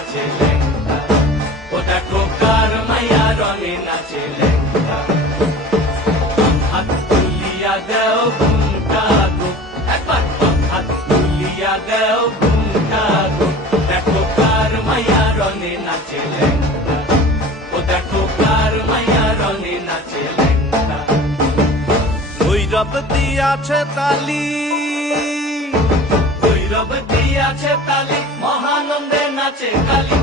নাচে লেঙ্গা, ও দেখো কার মাইয়া রঙে নাচে লেঙ্গা। হাত তুলিয়া দেও ঘুমটা গো, একবার হাত তুলিয়া দেও ঘুমটা গো, দেখো কার মাইয়া রঙে নাচে লেঙ্গা, ও দেখো কার মাইয়া রঙে নাচে লেঙ্গা। ভৈরব দিয়াছে তালি, ভৈরব দিয়াছে তালি, মহানন্দে নাচে কালী।